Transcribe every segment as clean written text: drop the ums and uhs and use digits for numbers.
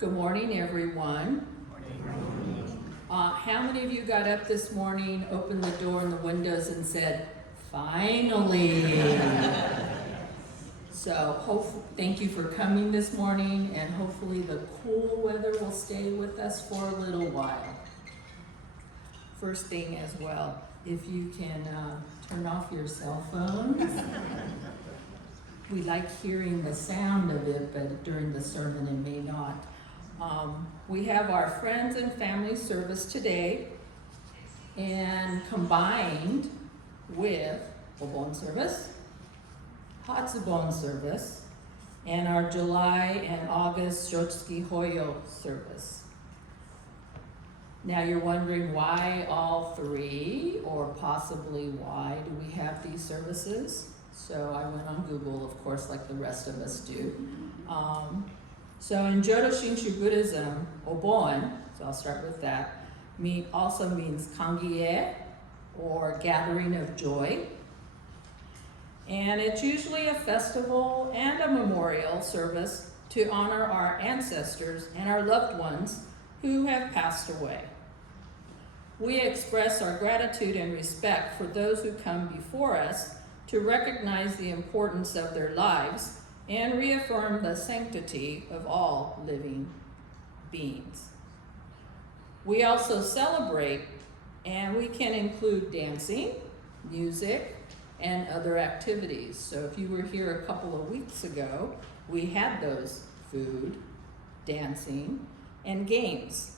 Good morning, everyone. How many of you got up this morning, opened the door and the windows and said, finally? So thank you for coming this morning, and hopefully the cool weather will stay with us for a little while. First thing as well, if you can turn off your cell phones. We like hearing the sound of it, but during the sermon it may not. We have our friends and family service today, and combined with Obon service, Hatsubon service, and our July and August Shotsuki Hoyo service. Now you're wondering why all three, or possibly why do we have these services? So I went on Google, of course, like the rest of us do. So in Jodo Shinshu Buddhism, Obon, so I'll start with that, also means kangie, or gathering of joy. And it's usually a festival and a memorial service to honor our ancestors and our loved ones who have passed away. We express our gratitude and respect for those who come before us to recognize the importance of their lives and reaffirm the sanctity of all living beings. We also celebrate, and we can include dancing, music, and other activities. So if you were here a couple of weeks ago, we had those: food, dancing, and games,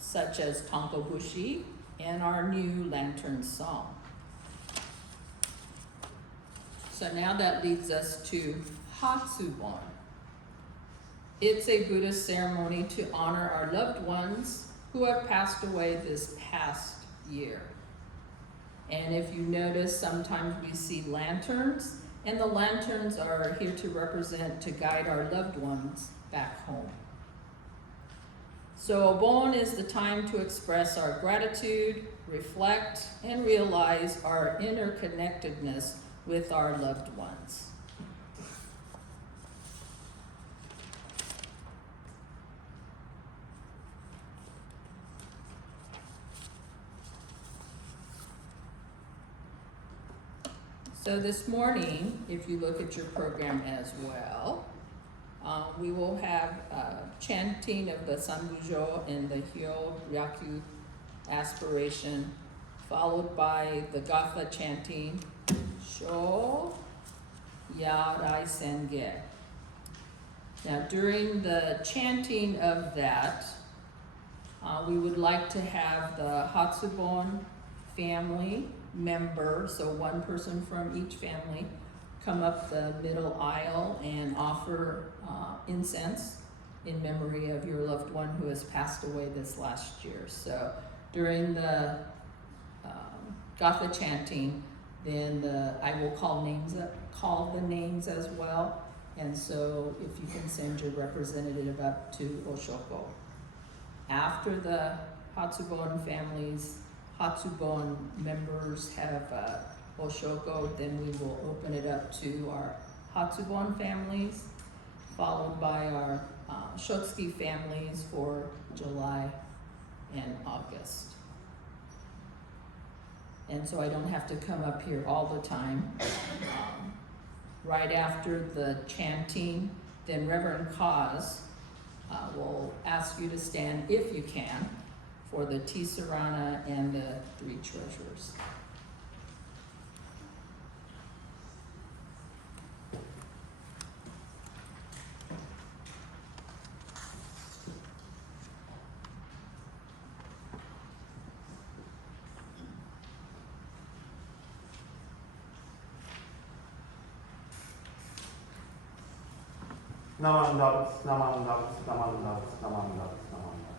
such as Tonkobushi and our new lantern song. So now that leads us to Hatsubon. It's a Buddhist ceremony to honor our loved ones who have passed away this past year. And if you notice, sometimes we see lanterns, and the lanterns are here to represent, to guide our loved ones back home. So Obon is the time to express our gratitude, reflect, and realize our interconnectedness with our loved ones. So this morning, if you look at your program as well, we will have chanting of the Sanbujo and the Hyo Ryaku aspiration, followed by the Gatha chanting, Sho Yarai Senge. Now during the chanting of that, we would like to have the Hatsubon family member, so one person from each family, come up the middle aisle and offer incense in memory of your loved one who has passed away this last year. So during the Gatha chanting, then I will call the names as well. And so if you can send your representative up to Oshoko. After the Hatsubon members have Oshoko, then we will open it up to our Hatsubon families, followed by our Shotsuki families for July and August. And so I don't have to come up here all the time. Right after the chanting, then Reverend Kaz will ask you to stand, if you can, for the Tisarana and the three treasures. Namandaps, namandaps, namandaps, namandaps, namandaps.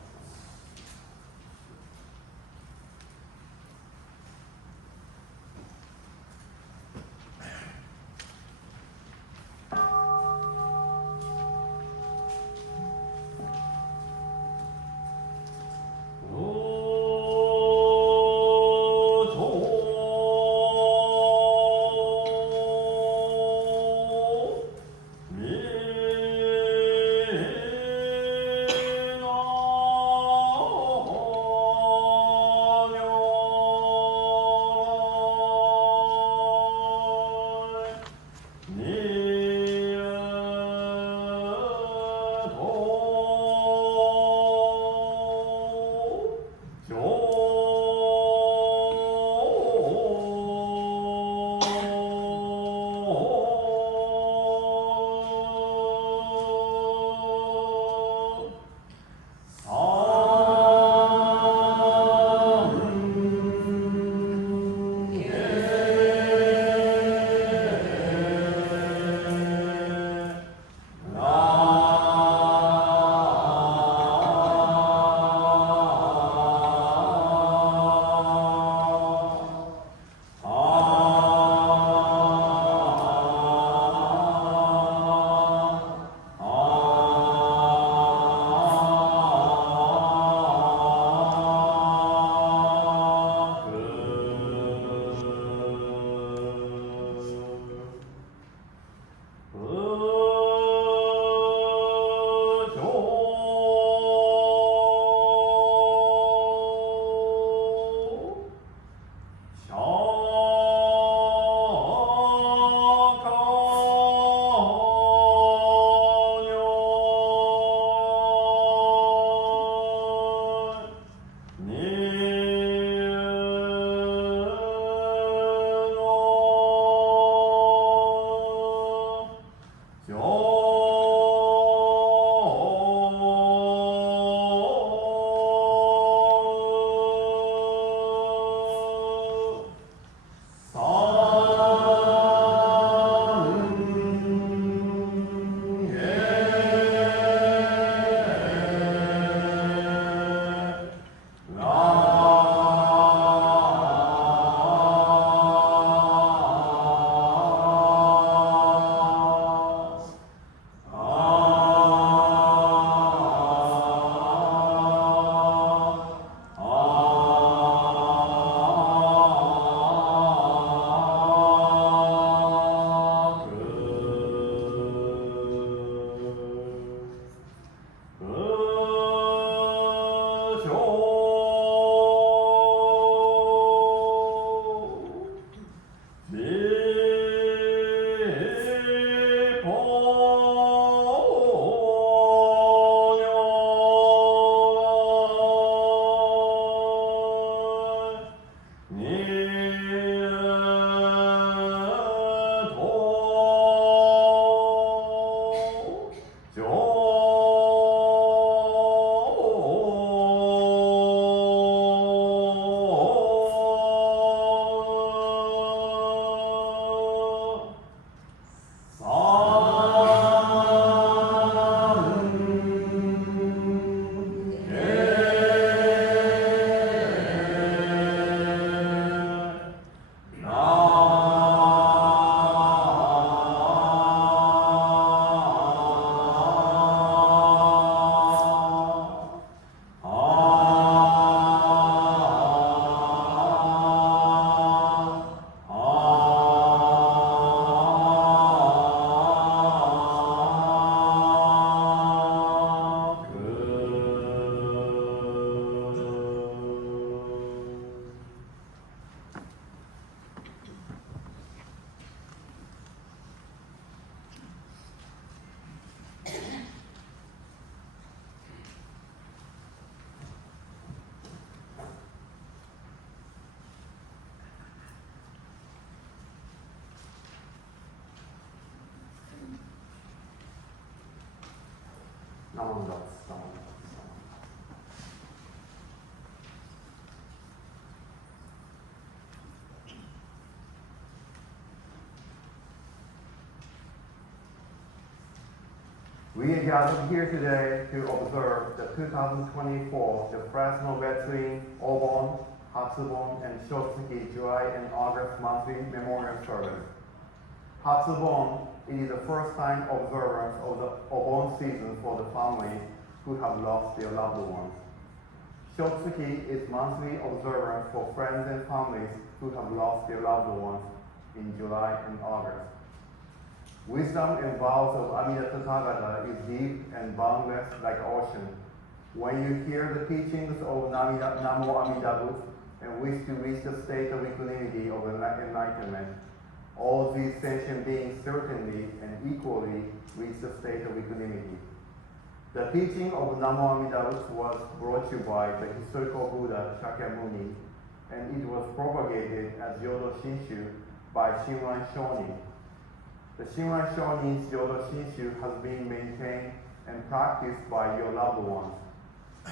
Naman das, naman das, naman das. We are gathered here today to observe the 2024 the Fresno between Obon, Hatsubon, and Shotsuki July and August monthly memorial service. Hatsubon is the first time observance of the Obon season for the families who have lost their loved ones. Shotsuki is monthly observance for friends and families who have lost their loved ones in July and August. Wisdom and vows of Amida Tathagata is deep and boundless like ocean. When you hear the teachings of Namo Amida Butsu and wish to reach the state of equanimity of enlightenment, all these sentient beings certainly and equally reach the state of equanimity. The teaching of Namo Amida Butsu was brought to you by the historical Buddha Shakyamuni, and it was propagated as Yodo Shinshu by Shinran Shonin. The Shinran Shonin's Yodo Shinshu has been maintained and practiced by your loved ones,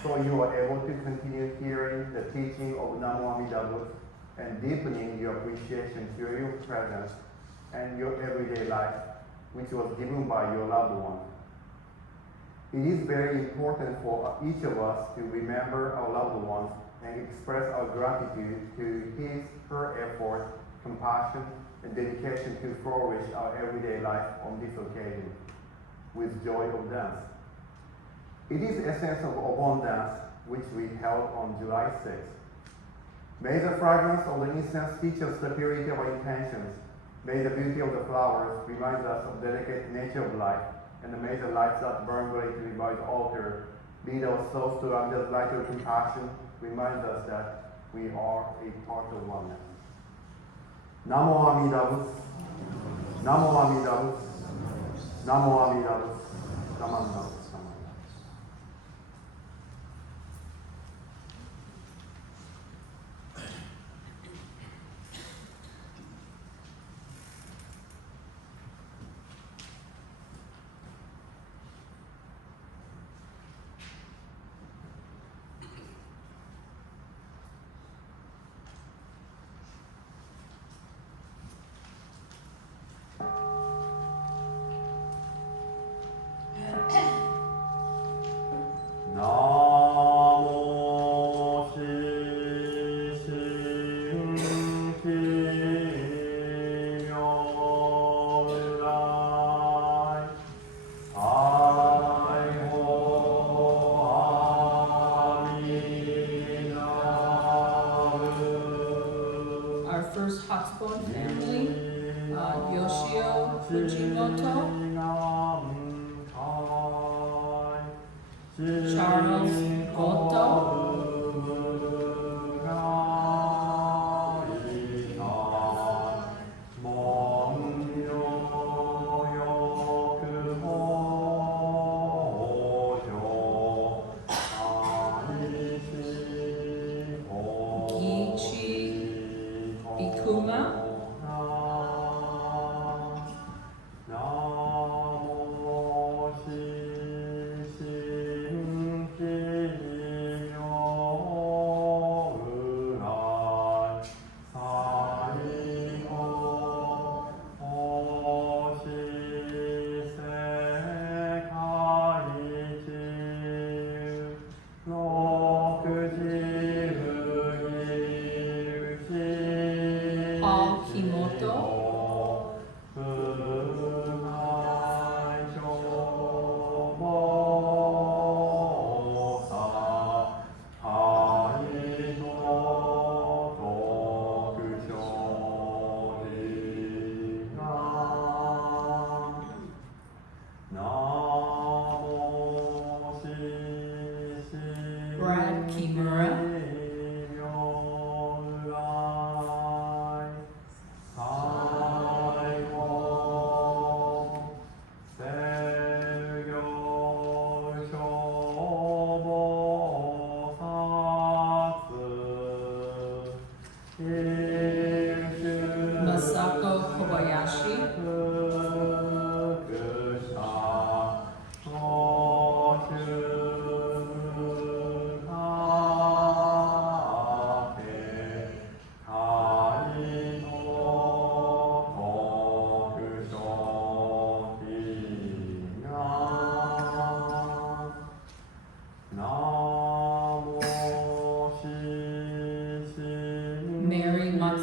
so you are able to continue hearing the teaching of Namo Amida Butsu and deepening your appreciation to your presence and your everyday life, which was given by your loved one. It is very important for each of us to remember our loved ones and express our gratitude to his, her effort, compassion, and dedication to flourish our everyday life on this occasion with joy of dance. It is the essence of Obon dance, which we held on July 6th. May the fragrance of the incense teach us the purity of our intentions. May the beauty of the flowers remind us of the delicate nature of life, and may the lights that burn brightly by the altar lead our souls to under the light of compassion, remind us that we are a part of oneness. Namo Amida Butsu, Namo Amida Butsu, Namo Amida Butsu, Naman das, naman das. Hatsubon family, Yoshio Fujimoto, Charles Goto,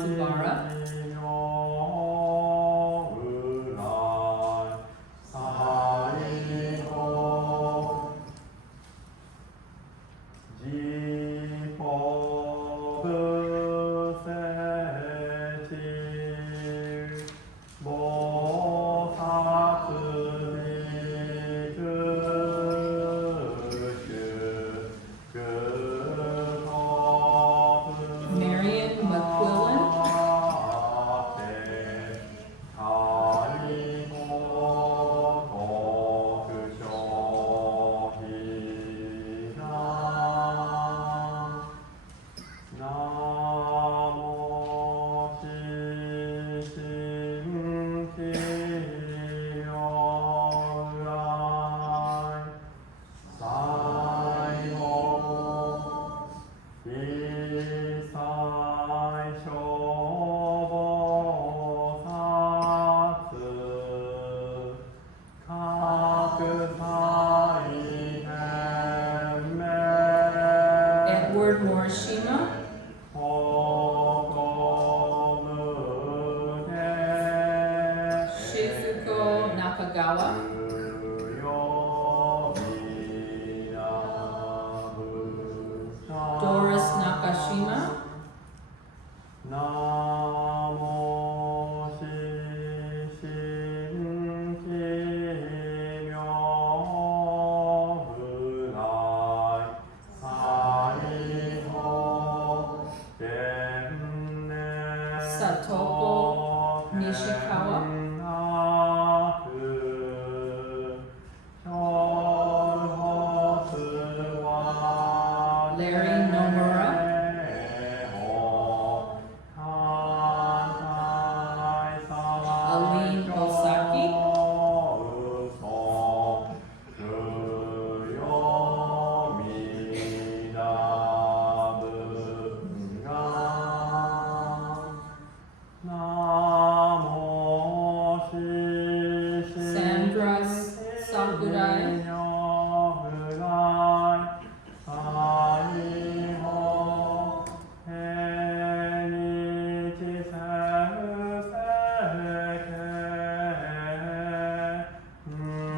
Matsubara.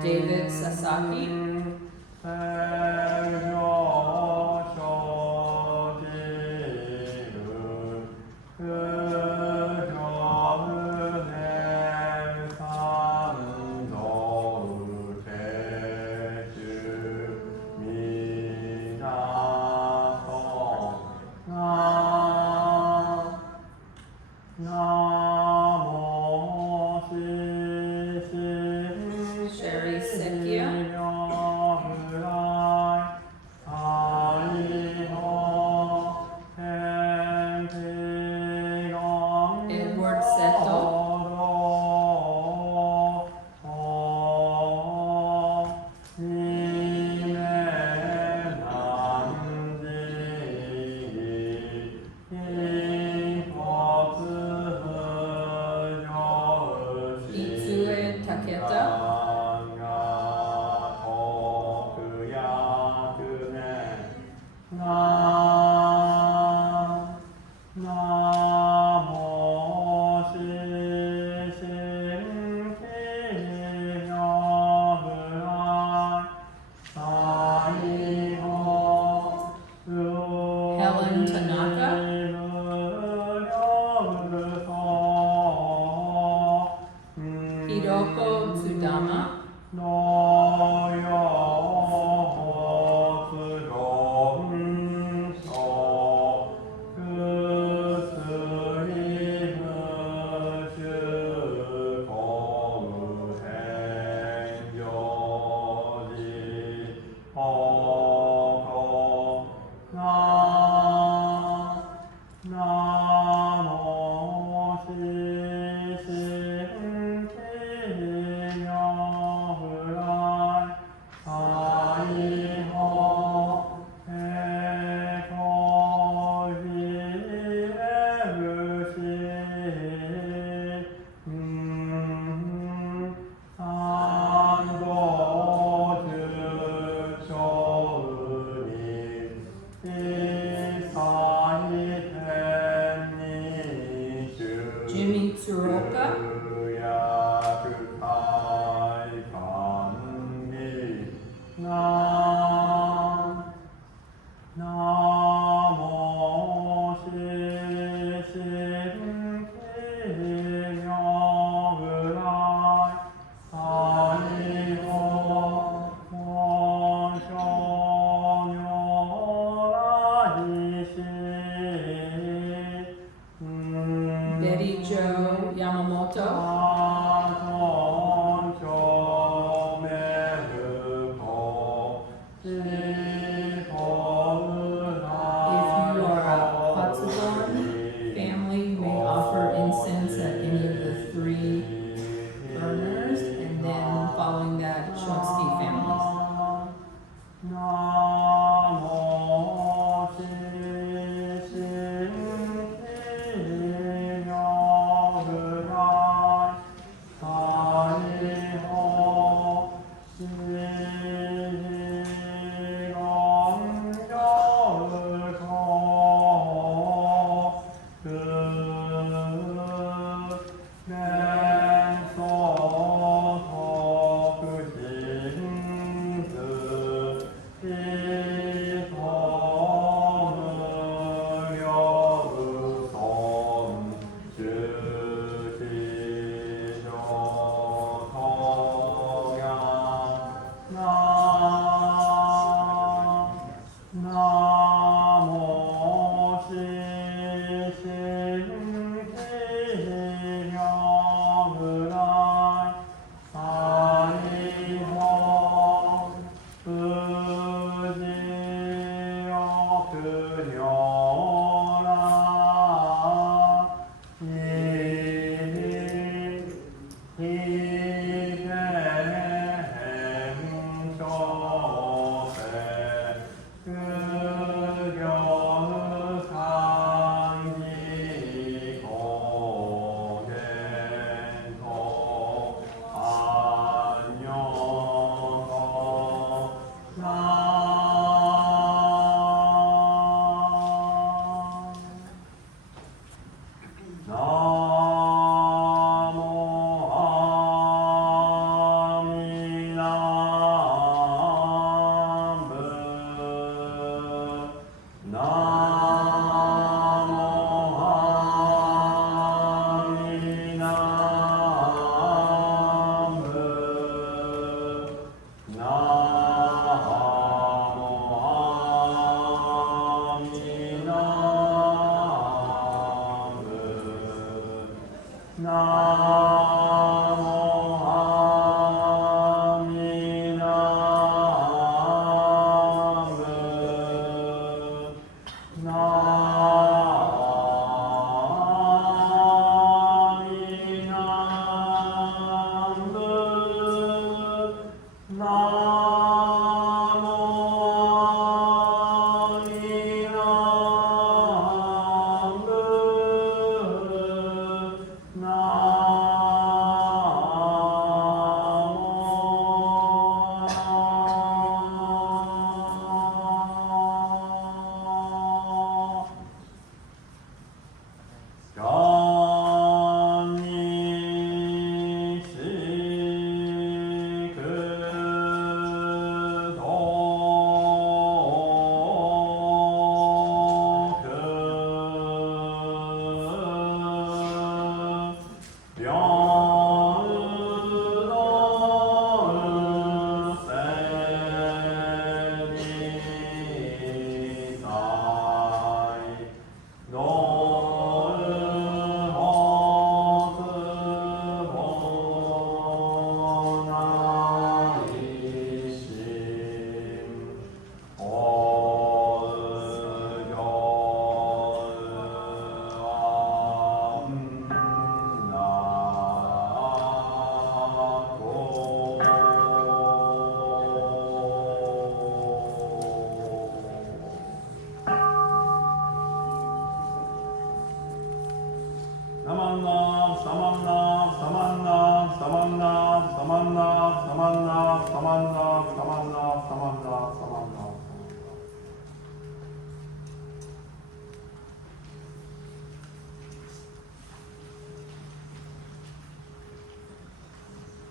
David Sasaki. Eddie Joe Yamamoto, if you are a Hatsubon family, you may offer incense at any of the 3 burners, and then following that, Shotsuki families.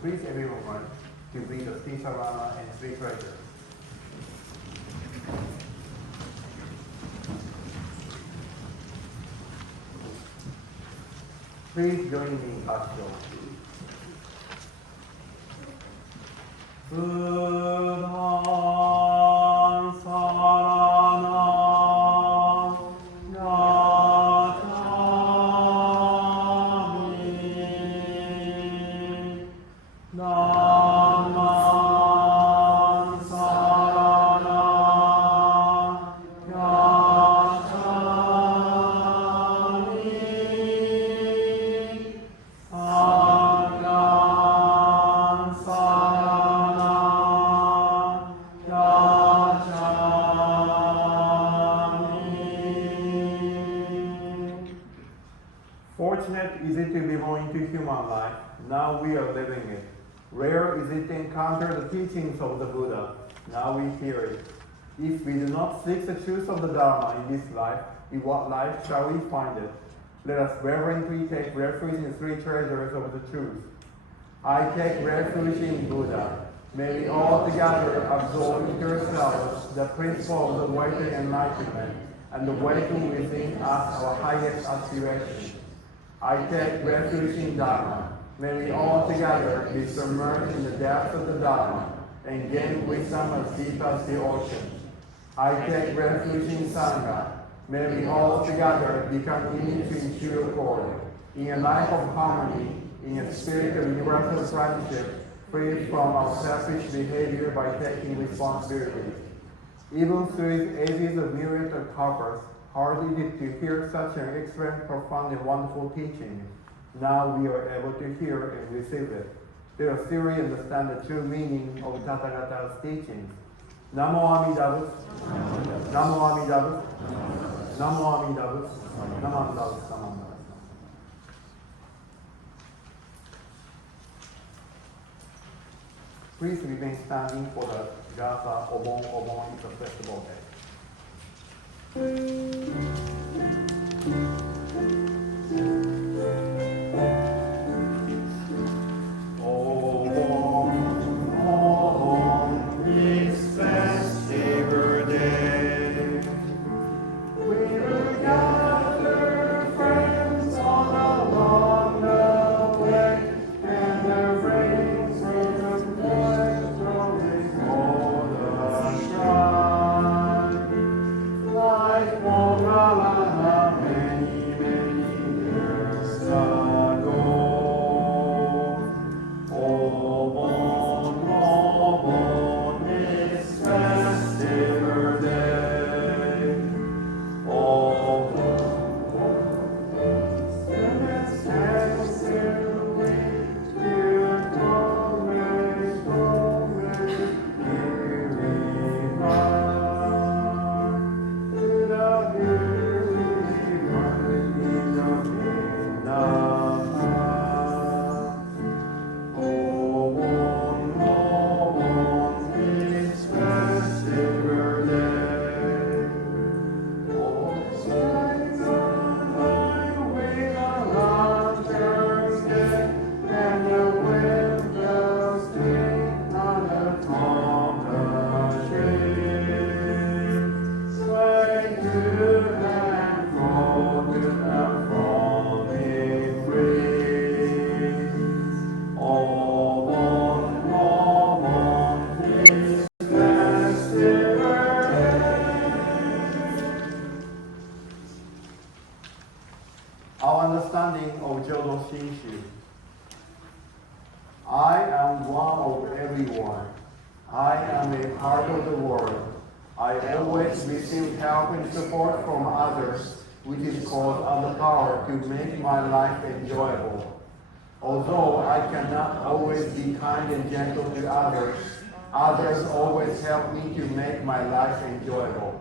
Please everyone to read the Sri Sarana and Sri Treasure. Please join me in Hatsubon. Fortunate is it to be born into human life, now we are living it. Rare is it to encounter the teachings of the Buddha, now we hear it. If we do not seek the truth of the Dharma in this life, in what life shall we find it? Let us reverently take refuge in the three treasures of the truth. I take refuge in Buddha. May we all together absorb into ourselves the principle of the way to enlightenment and awaken within us our highest aspiration. I take refuge in Dharma. May we all together be submerged in the depths of the Dharma and gain wisdom as deep as the ocean. I take refuge in Sangha. May we all together become image in true accord, in a life of harmony, in a spirit of universal friendship, free from our selfish behavior by taking responsibility. Even through ages of myriad of karmas, hardly did to hear such an excellent, profound, and wonderful teaching. Now we are able to hear and receive it. Let us thoroughly understand the true meaning of Tathagata's teachings. Namo Amida Butsu. Namo Amida Butsu. Namo Amida Butsu. Namo Amida Butsu. Please remain standing for the Gasa Obon. Obon is a festival day. I am one of everyone. I am a part of the world. I always receive help and support from others, which is called the power to make my life enjoyable. Although I cannot always be kind and gentle to others, others always help me to make my life enjoyable.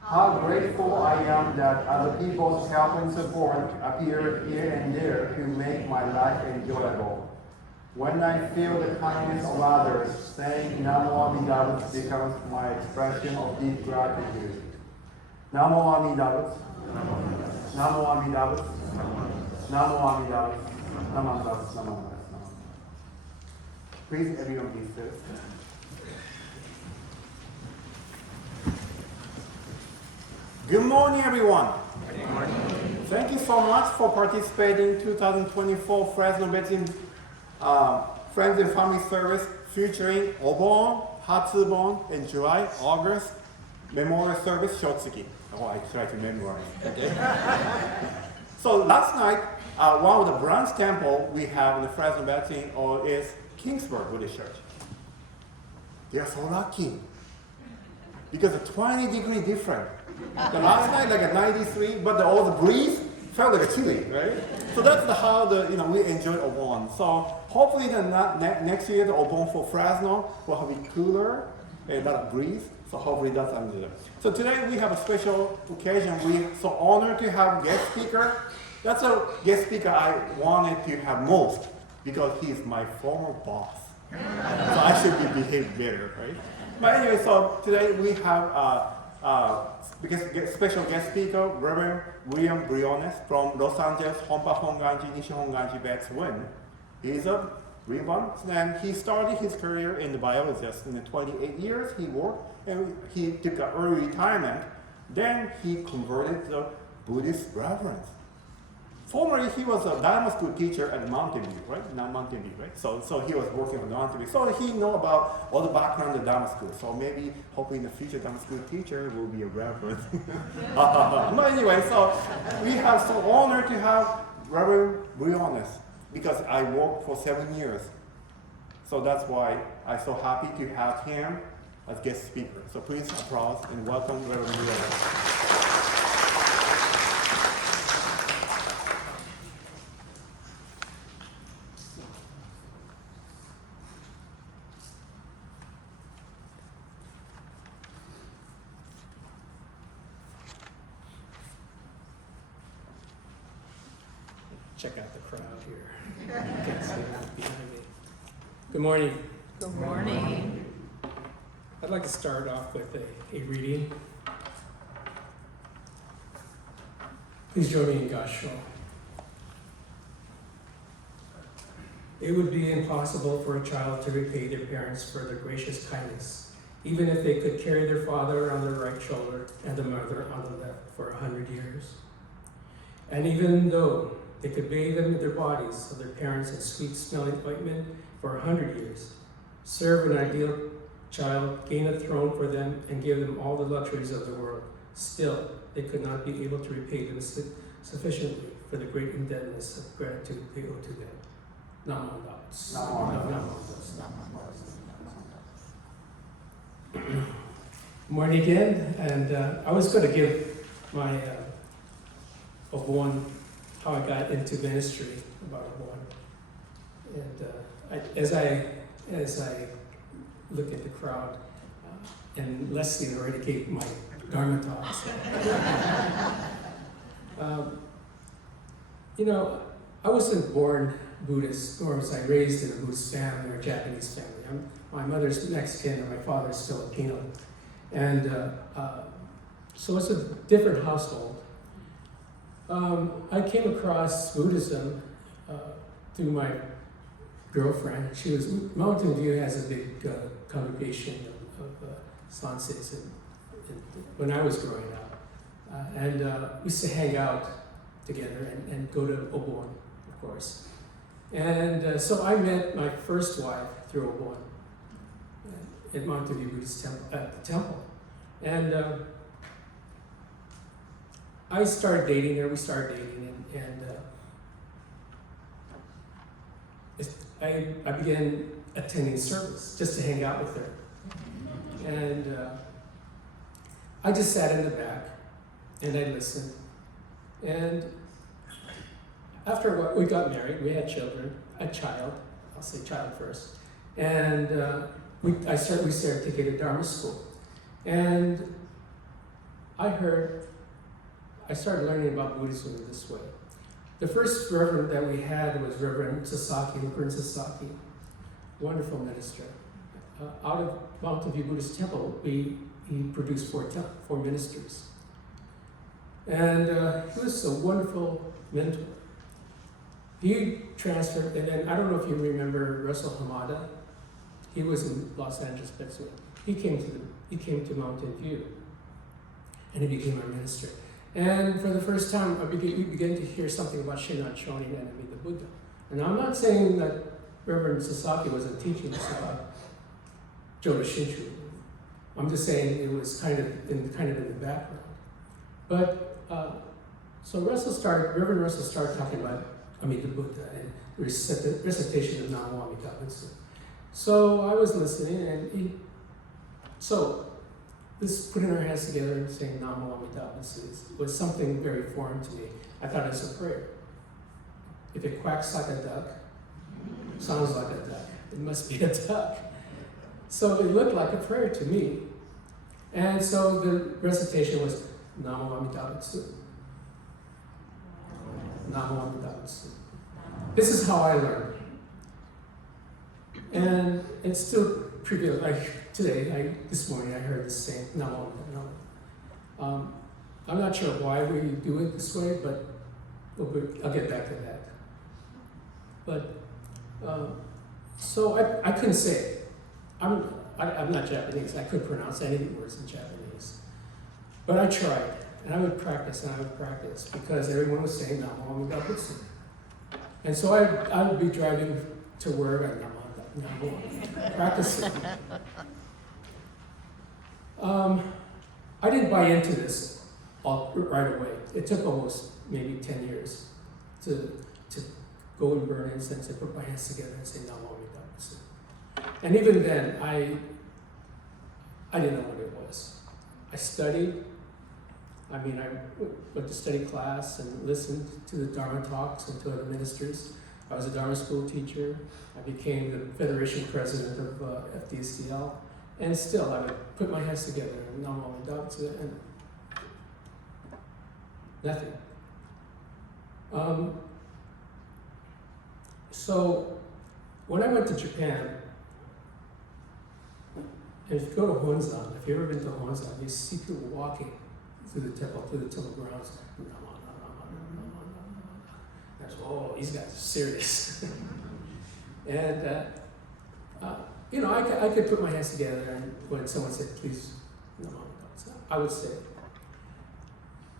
How grateful I am that other people's help and support appear here and there to make my life enjoyable. When I feel the kindness of others, saying Namo Amida Butsu becomes my expression of deep gratitude. Namo Amida Butsu. Namo Amida Butsu. Namo Amida Butsu. Namo Amida Butsu. Namo Amida Butsu. Please, everyone be still. Good morning, everyone. Good morning. Thank you so much for participating in 2024 Fresno Veteran Friends and Family Service featuring Obon, Hatsubon, and July, August Memorial Service, Shotsuki. Oh, I tried to memorize. Okay. So last night, one of the bronze temple we have in the Fresno Veteran is Kingsburg Buddhist Church. They are so lucky because it's 20 degrees different. The last night like a 93, but all the breeze felt like a chilly, right? So that's how we enjoyed Obon. So hopefully next year the Obon for Fresno will be cooler and not breeze. So hopefully that's under. So today we have a special occasion. We're so honored to have guest speaker That's a guest speaker I wanted to have most because he's my former boss. So I should be behaved better, right? But anyway, so today we have special guest speaker, Reverend William Briones from Los Angeles, Hompa Hongwanji, Nishi Hongwanji Batsuin. He's a Rimban, and he started his career in the biologist. In the 28 years he worked, and he took an early retirement. Then he converted to Buddhist reverence. Formerly, he was a Dharma school teacher at Mountain View, right? Not Mountain View, right? So he was working on Mountain View. So he know about all the background of Dharma school. So maybe, hopefully, in the future, Dharma school teacher will be a reverend. But anyway, so we are so honored to have Reverend Briones because I worked for 7 years. So that's why I'm so happy to have him as guest speaker. So please applause and welcome Reverend Briones. Check out the crowd here. You can see them behind me. Good morning. Good morning. I'd like to start off with a reading. Please join me in Gasho. It would be impossible for a child to repay their parents for their gracious kindness, even if they could carry their father on their right shoulder and the mother on the left for 100 years. And even though they could bathe them with their bodies of their parents in sweet-smelling ointment for 100 years, serve an ideal child, gain a throne for them, and give them all the luxuries of the world. Still, they could not be able to repay them sufficiently for the great indebtedness of gratitude they owe to them. Namo Buddhist. Morning again, and I was going to give my Obon, how I got into ministry about Obon. And as I look at the crowd, and Leslie already gave my Dharma talks. I wasn't born Buddhist, nor was I raised in a Buddhist family or a Japanese family. My mother's Mexican and my father's Filipino. And so it's a different household. I came across Buddhism through my girlfriend. Mountain View has a big congregation of sanseis when I was growing up. And we used to hang out together and go to Obon, of course. And so I met my first wife through Obon at Mountain View Buddhist at the temple. And I started dating her, we started dating, and I began attending service just to hang out with her. And I just sat in the back and I listened. And after we got married, we had children, a child, I'll say child first. And we started taking a Dharma school. And I started learning about Buddhism in this way. The first reverend that we had was Reverend Sasaki, Reverend Sasaki, wonderful minister. Out of Mountain View Buddhist Temple, he produced four ministers. And he was a wonderful mentor. He transferred, and then I don't know if you remember Russell Hamada. He was in Los Angeles, Texas. He came to Mountain View, and he became our minister. And for the first time, we began to hear something about Shinran Shonin and the Buddha. And I'm not saying that Reverend Sasaki wasn't teaching us about Jodo Shinshu. I'm just saying it was kind of in the background. But so Reverend Russell started talking about the Buddha and recitation of Namo Amida Butsu. So I was listening, and so this putting our hands together and saying Namo Amida Butsu was something very foreign to me. I thought it was a prayer. If it quacks like a duck, sounds like a duck, it must be a duck. So it looked like a prayer to me. And so the recitation was Namo Amida Butsu. Namo Amida Butsu. This is how I learned. And it's still prevails. This morning, I heard the same Namo Amida Namo. I'm not sure why we do it this way, but I'll get back to that. But, so I couldn't say it. I'm not Japanese. I couldn't pronounce any words in Japanese. But I tried, and I would practice, because everyone was saying Namo Amida Butsu. And so I would be driving to work and Namo, practicing. I didn't buy into this right away. It took almost maybe 10 years to go and burn incense and put my hands together and say Namo Amida Butsu. And even then, I didn't know what it was. I studied. I went to study class and listened to the Dharma talks and to other ministers. I was a Dharma school teacher. I became the Federation President of FDSDL. And still, I would put my hands together and Namo Amida Butsu and nothing. So when I went to Japan, and if you go to Honzan, if you've ever been to Honzan, you see people walking through the temple grounds. That's, oh, these guys are serious. And, I could put my hands together, and when someone said, please, I would say.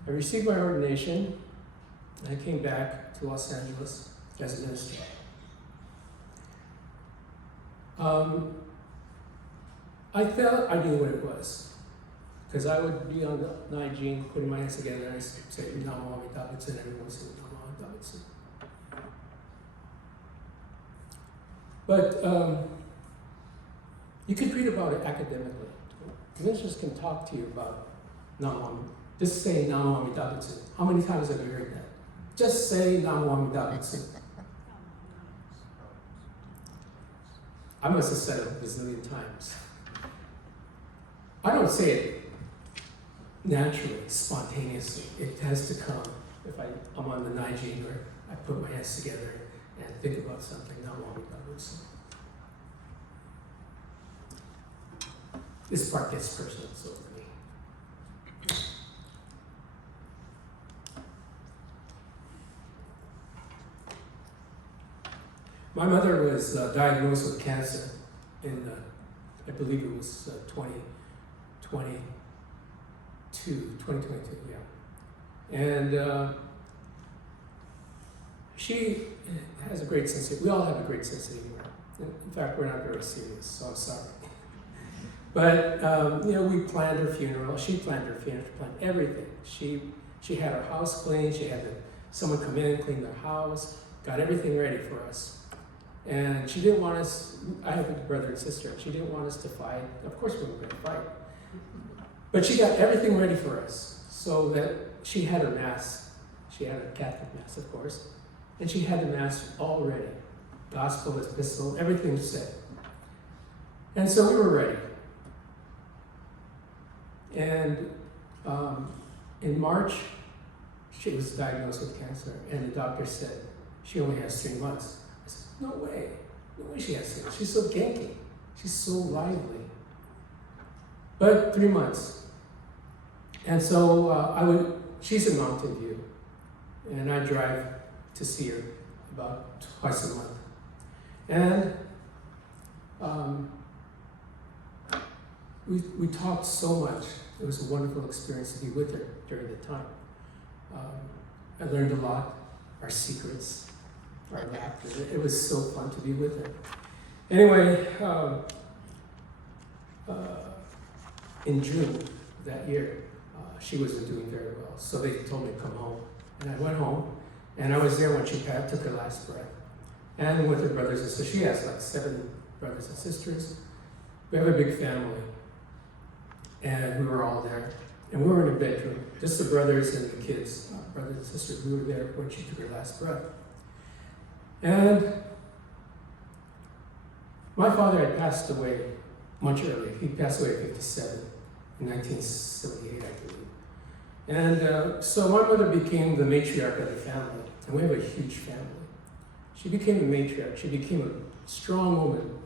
I received my ordination, and I came back to Los Angeles as a minister. I felt I knew what it was, because I would be on the Naijin, putting my hands together, and I say, Namo Amida Butsu, and everyone would say, Namo Amida Butsu. But you could read about it academically. Ministers can talk to you about Namo, just say Namo Amida Butsu. How many times have you heard that? Just say Namo Amida Butsu. I must have said it a bazillion times. I don't say it naturally, spontaneously. It has to come if I'm on the Naijin or I put my hands together and think about something. Namo Amida Butsu. This part gets personal, so for me. My mother was diagnosed with cancer in, I believe it was 2022, yeah. And she has a great sense of, we all have a great sense of humor. In fact, we're not very serious, so I'm sorry. But, we planned her funeral. She planned her funeral, planned everything. She had her house cleaned. She had someone come in, clean their house, got everything ready for us. And she didn't want us, I have a brother and sister, and she didn't want us to fight. Of course we were going to fight. But she got everything ready for us, so that she had her Mass. She had a Catholic Mass, of course. And she had the Mass all ready. Gospel, epistle, everything was set. And so we were ready. And in March, she was diagnosed with cancer, and the doctor said she only has 3 months. I said, no way she has 3 months. She's so genki, she's so lively. But 3 months. And so she's in Mountain View, and I drive to see her about twice a month. And we talked so much. It was a wonderful experience to be with her during the time. I learned a lot, our secrets, our laughter. It was so fun to be with her. Anyway, in June that year, she wasn't doing very well, so they told me to come home. And I went home, and I was there when she took her last breath. And with her brothers and sisters. She has like 7 brothers and sisters. We have a big family. And we were all there. And we were in a bedroom, just the brothers and the kids, brothers and sisters. We were there when she took her last breath. And my father had passed away much earlier. He passed away at 57, in 1978, I believe. And so my mother became the matriarch of the family, and we have a huge family. She became the matriarch. She became a strong woman.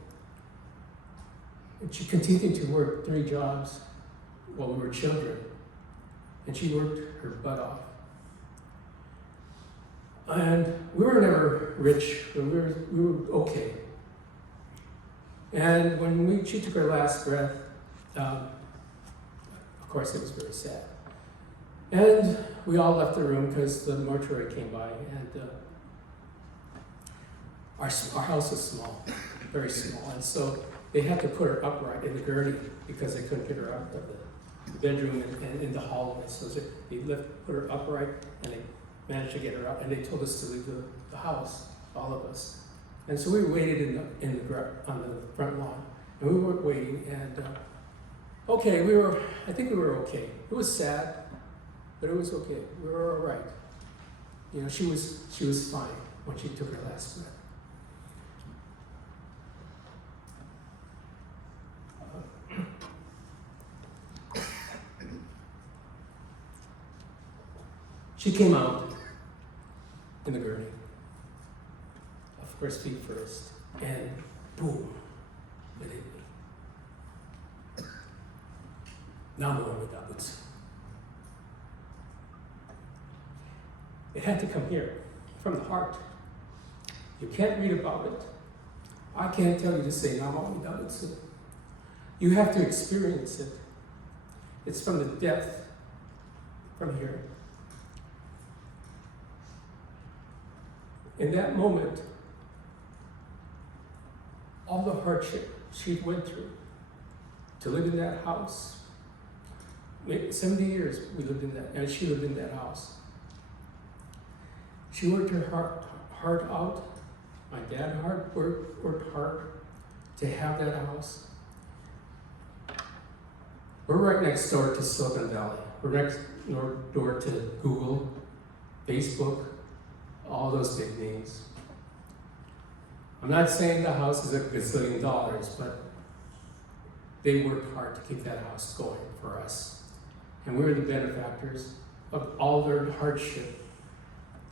And she continued to work 3 jobs while we were children. And she worked her butt off. And we were never rich, but we were okay. And when she took her last breath, of course it was very sad. And we all left the room because the mortuary came by, and our house is small, very small, and so they had to put her upright in the gurney because they couldn't get her out of the bedroom and in the hallway. So they put her upright, and they managed to get her out, and they told us to leave the house, all of us. And so we waited on the front lawn, and we were waiting, and okay, I think we were okay. It was sad, but it was okay. We were all right. You know, she was fine when she took her last breath. She came out in the gurney, of course feet first, and boom, it hit me. Namo Amidabutsu. It had to come here, from the heart. You can't read about it. I can't tell you to say Namo Amidabutsu. You have to experience it. It's from the depth, from here. In that moment, all the hardship she went through to live in that house, 70 years we lived in that, and she lived in that house. She worked her heart out. My dad worked hard to have that house. We're right next door to Silicon Valley. We're next door to Google, Facebook, all those big names. I'm not saying the house is $1 gazillion, but they worked hard to keep that house going for us. And we were the benefactors of all their hardship.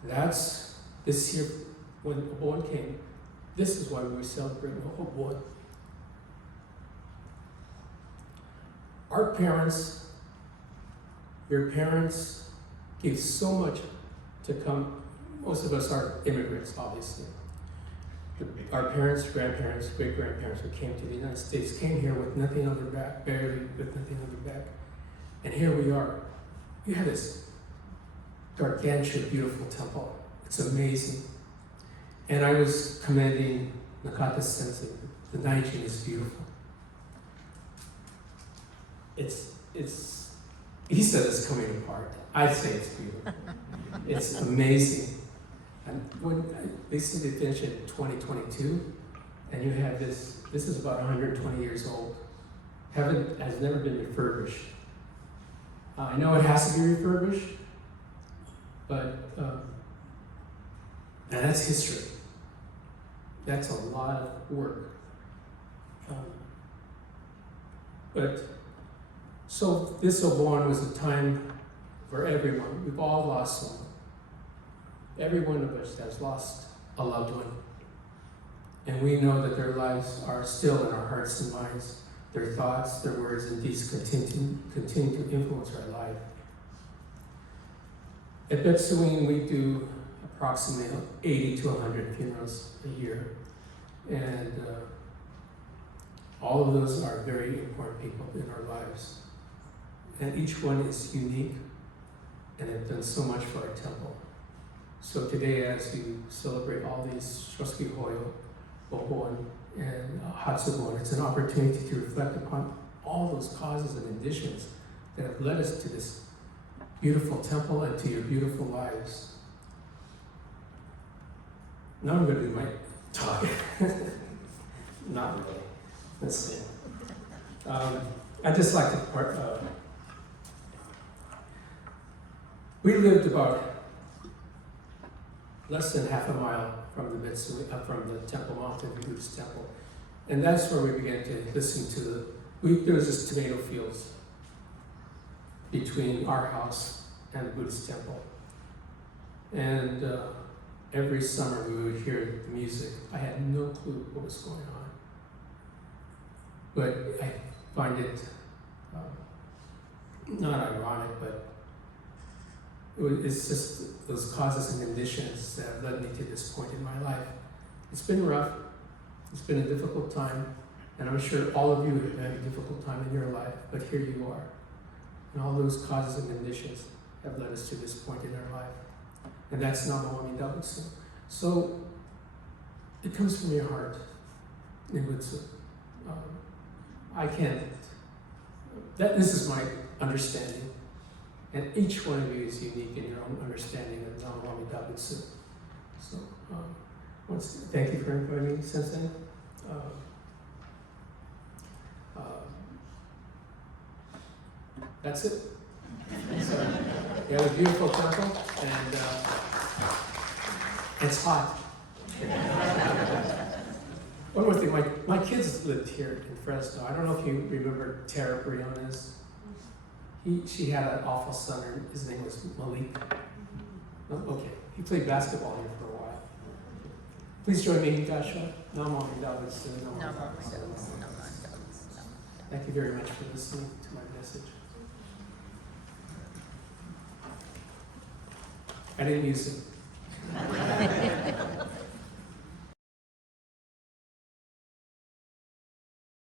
That's this year when Obon came. This is why we were celebrating Obon. Our parents, your parents, gave so much to come. Most of us are immigrants, obviously. Our parents, grandparents, great-grandparents who came to the United States came here with nothing on their back, barely with nothing on their back. And here we are. We have this gargantuan, beautiful temple. It's amazing. And I was commending Nakata Sensei. The Naijin is beautiful. He said it's coming apart. I say it's beautiful. It's amazing. And when they say they finish in 2022, and you have this is about 120 years old. Heaven has never been refurbished. I know it has to be refurbished, but and that's history. That's a lot of work. But so this Obon was a time for everyone. We've all lost someone. Every one of us has lost a loved one. And we know that their lives are still in our hearts and minds. Their thoughts, their words, and deeds continue to influence our life. At Betsuin, we do approximately 80 to 100 funerals a year. And all of those are very important people in our lives. And each one is unique and have done so much for our temple. So today, as you celebrate all these Shotsuki Hoyo, Obon, and Hatsubon, it's an opportunity to reflect upon all those causes and conditions that have led us to this beautiful temple and to your beautiful lives. Now I'm going to do my talk. Not really. Let's see. I'd just like to we lived about less than half a mile from the Temple Mountain Buddhist Temple, and that's where we began to listen to there was this tomato fields between our house and a Buddhist temple. And every summer we would hear the music. I had no clue what was going on. But I find it not ironic, but it's just those causes and conditions that have led me to this point in my life. It's been rough. It's been a difficult time. And I'm sure all of you have had a difficult time in your life, but here you are. And all those causes and conditions have led us to this point in our life. And that's not Naomi Dabutsu. So it comes from your heart. I can't, this is my understanding. And each one of you is unique in your own understanding of Naomi Dabutsu. So thank you for inviting me, Sensei. That's it. So, we have a beautiful temple, and it's hot. One more thing, my kids lived here in Fresno. I don't know if you remember Tara Briones. She had an awful son, his name was Malik. No? Okay, he played basketball here for a while. Please join me in Gasha. Namo Dabutsu. Thank you very much for listening to my message. I didn't use it.